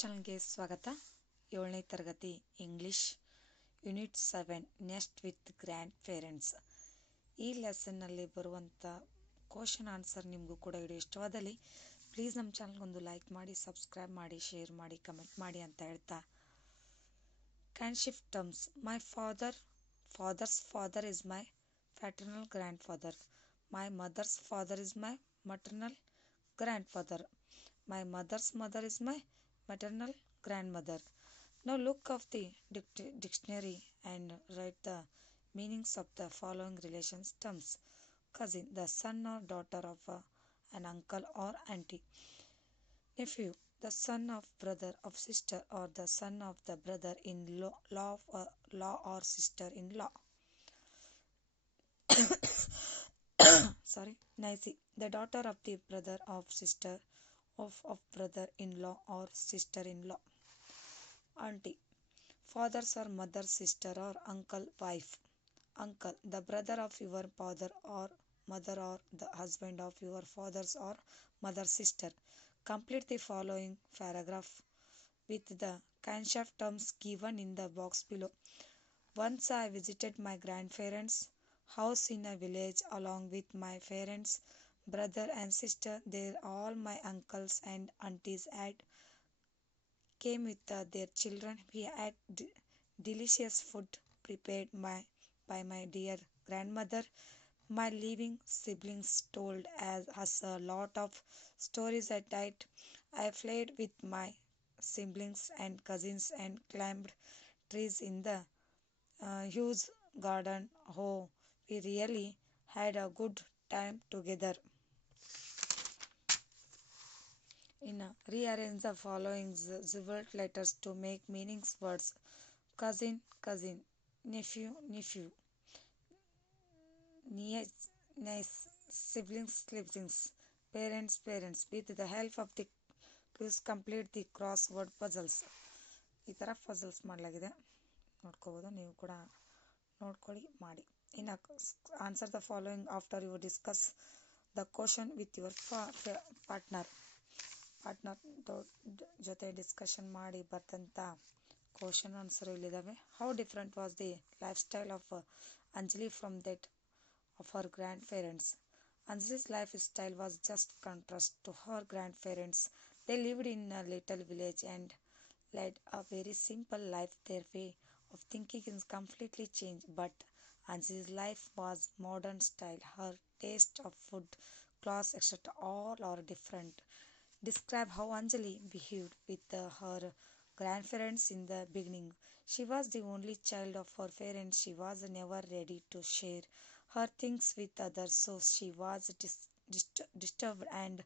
ಚಾನಲ್ಗೆ ಸ್ವಾಗತ. ಏಳನೇ ತರಗತಿ English unit seven, nest with grandparents. ಈ ಲೆಸನ್ನಲ್ಲಿ ಬರುವಂಥ ಕ್ವಶನ್ ಆನ್ಸರ್ ನಿಮಗೂ ಕೂಡ ಇಡೀ ಇಷ್ಟವಾದಲ್ಲಿ ಪ್ಲೀಸ್ ನಮ್ಮ ಚಾನಲ್ಗೊಂದು ಲೈಕ್ ಮಾಡಿ, ಸಬ್ಸ್ಕ್ರೈಬ್ ಮಾಡಿ, ಶೇರ್ ಮಾಡಿ, ಕಮೆಂಟ್ ಮಾಡಿ ಅಂತ ಹೇಳ್ತಾ kinship terms my father father's father is my paternal grandfather my mother's father is my maternal grandfather my mother's mother is my maternal grandmother. Now look of the dict- dictionary and write the meanings of the following relations terms. Cousin, the son or daughter of a, an uncle or auntie. Nephew, the son of brother of sister or the son of the brother in law, uh, law, or, law or sister in law. Sorry, Nancy, the daughter of the brother of sister of, of brother-in-law or sister-in-law. Auntie, father's or mother's sister or uncle wife. Uncle, the brother of your father or mother or the husband of your father's or mother's sister. Complete the following paragraph with the kinship terms given in the box below. Once I visited my grandparents' house in a village along with my parents' brother and sister there all my uncles and aunties had came with uh, their children we had d- delicious food prepared my, by my dear grandmother. My living siblings told as, us a lot of stories at night. I played with my siblings and cousins and climbed trees in the uh, huge garden. Oh we really had a good time together in rearrange the following zibert letters to make meanings words cousin cousin nephew nephew niece niece siblings siblings parents parents with the help of the quiz, complete the crossword puzzles ಈ ಥರ puzzles ಮಾಡಲಾಗಿದೆ ನೋಡ್ಕೋಬೋದು ನೀವು ಕೂಡ ನೋಡ್ಕೊಳ್ಳಿ ಮಾಡಿ ಇನ್ನು answer the following after you discuss the question with your partner partner ಜೊತೆ ಡಿಸ್ಕಷನ್ ಮಾಡಿ ಬರೆದಂಥ ಕ್ವಶನ್ ಆನ್ಸರ್ ಇಲ್ಲಿದ್ದಾವೆ how different was the lifestyle of Anjali from that of her grand parents ಅಂಜಲಿ's life style was just contrast to her grandparents. They lived in a little village and led a very simple life. Their way of thinking is completely changed, but Anjali's life was modern style. Her taste of food, clothes, etc. all are different. Describe how Anjali behaved with uh, her grandparents in the beginning. She was the only child of her parents. She was never ready to share her things with others, so she was dis- dist- disturbed and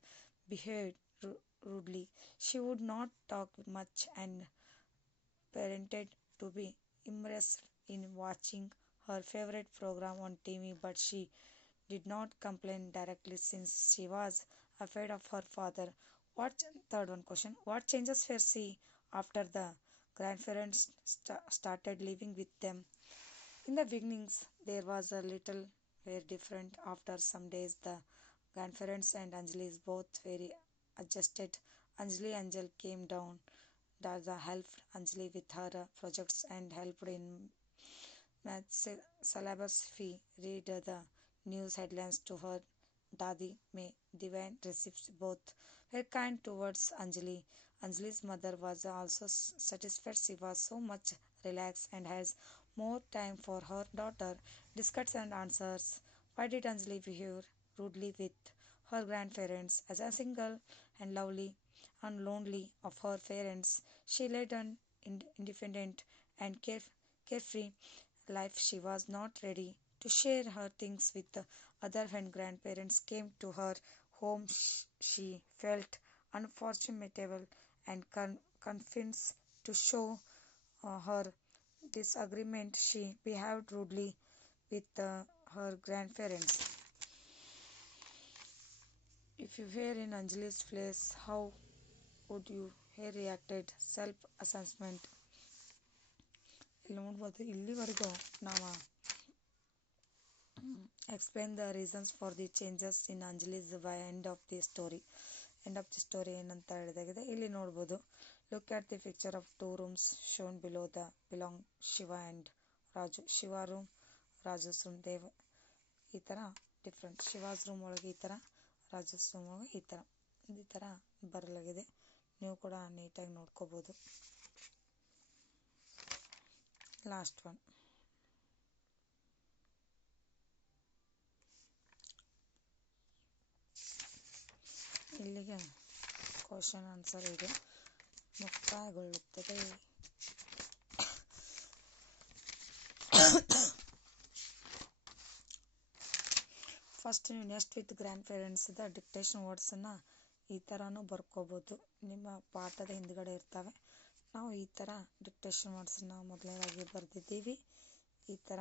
behaved ru- rudely. She would not talk much and parented to be immersed in watching her favorite program on TV, but she did not complain directly since she was afraid of her father. What third one question? What changes were she after the grandparents st- started living with them? In the beginnings, there was a little were different. After some days, the grandparents and Anjali is both very adjusted. Anjali Angel came down. Dada helped Anjali with her uh, projects and helped in math syllabus fee. Read uh, the news headlines to her. Dadi may divine receipts both were kind towards Anjali. Anjali's mother was also satisfied. She was so much relaxed and has more time for her daughter. Discuss and answers. Why did Anjali behave rudely with her grandparents? As a single and lovely and lonely of her parents, she led an independent and care- carefree life. She was not ready to share her things with other when grandparents came to her home. Sh- she felt unfortunate and con- convinced to show uh, her disagreement. She behaved rudely with uh, her grandparents. If you were in Anjali's place, how would you have reacted? Self assessment. ಇಲ್ಲಿ ನೋಡ್ಬೋದು ಇಲ್ಲಿವರೆಗೂ ನಾವು explain the reasons for the changes in Anjali's by end of the story end of the story ಏನಂತ ಹೇಳಿದಾಗಿದೆ. ಇಲ್ಲಿ ನೋಡ್ಬೋದು. Look at the picture of two rooms shown below the belong Shiva and Raju Shiva room Raju's room Dev ಈ ಥರ different Shivas room ಒಳಗೆ ಈ ಥರ ರಾಜಸ್ room ಒಳಗೆ ಈ ಥರ ಈ ಥರ ಬರಲಾಗಿದೆ. ನೀವು ಕೂಡ ನೀಟಾಗಿ ನೋಡ್ಕೋಬೋದು. ಲಾಸ್ಟ್ ಒನ್ ಇಲ್ಲಿಗೆ ಕ್ವಶನ್ ಆನ್ಸರ್ ಇದು. ಮುಕ್ತಾಯಗೊಳ್ಳುತ್ತದೆ. ಫಸ್ಟ್ ನೀವು ನೆಕ್ಸ್ಟ್ ವಿತ್ ಗ್ರ್ಯಾಂಡ್ ಪೇರೆಂಟ್ಸ್ದ ಡಿಕ್ಟೇಷನ್ ವರ್ಡ್ಸನ್ನು ಈ ಥರನೂ ಬರ್ಕೋಬೋದು. ನಿಮ್ಮ ಪಾಠದ ಹಿಂದ್ಗಡೆ ಇರ್ತವೆ. ನಾವು ಈ ಥರ ಡಿಕ್ಟೇಷನ್ ವರ್ಡ್ಸನ್ನ ಮೊದಲನೇದಾಗಿ ಬರೆದಿದ್ದೀವಿ. ಈ ಥರ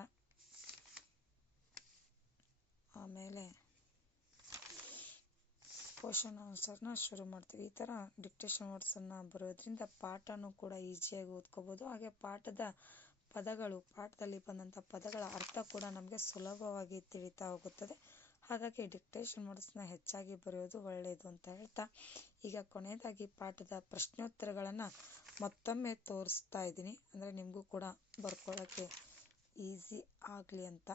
ಆಮೇಲೆ ಕ್ವಶನ್ ಆನ್ಸರ್ನ ಶುರು ಮಾಡ್ತೀವಿ. ಈ ಥರ ಡಿಕ್ಟೇಷನ್ ವರ್ಡ್ಸನ್ನು ಬರೋದ್ರಿಂದ ಪಾಠನೂ ಕೂಡ ಈಸಿಯಾಗಿ ಓದ್ಕೋಬೋದು. ಹಾಗೆ ಪಾಠದ ಪದಗಳು, ಪಾಠದಲ್ಲಿ ಬಂದಂಥ ಪದಗಳ ಅರ್ಥ ಕೂಡ ನಮಗೆ ಸುಲಭವಾಗಿ ತಿಳಿತಾ ಹೋಗುತ್ತದೆ. ಹಾಗಾಗಿ ಡಿಕ್ಟೇಷನ್ ವರ್ಡ್ಸ್ನ ಹೆಚ್ಚಾಗಿ ಬರೆಯೋದು ಒಳ್ಳೆಯದು ಅಂತ ಹೇಳ್ತಾ ಈಗ ಕೊನೆಯದಾಗಿ ಪಾಠದ ಪ್ರಶ್ನೋತ್ತರಗಳನ್ನು ಮತ್ತೊಮ್ಮೆ ತೋರಿಸ್ತಾ ಇದ್ದೀನಿ. ಅಂದರೆ ನಿಮಗೂ ಕೂಡ ಬರ್ಕೊಳ್ಳೋಕ್ಕೆ ಈಸಿ ಆಗಲಿ ಅಂತ.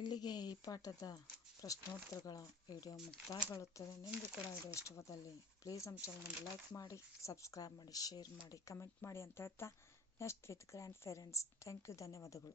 ಇಲ್ಲಿಗೆ ಈ ಪಾಠದ ಪ್ರಶ್ನೋತ್ತರಗಳ ವಿಡಿಯೋ ಮುಕ್ತಾಯಗೊಳ್ಳುತ್ತದೆ. ನಿಮಗೂ ಕೂಡ ವಿಡಿಯೋ ಇಷ್ಟವಾದಲ್ಲಿ ಪ್ಲೀಸ್ ನಮ್ಮ ಚಾನಲ್ ಲೈಕ್ ಮಾಡಿ ಸಬ್ಸ್ಕ್ರೈಬ್ ಮಾಡಿ ಶೇರ್ ಮಾಡಿ ಕಮೆಂಟ್ ಮಾಡಿ ಅಂತ ಹೇಳ್ತಾ next with grandparents thank you ಧನ್ಯವಾದಗಳು.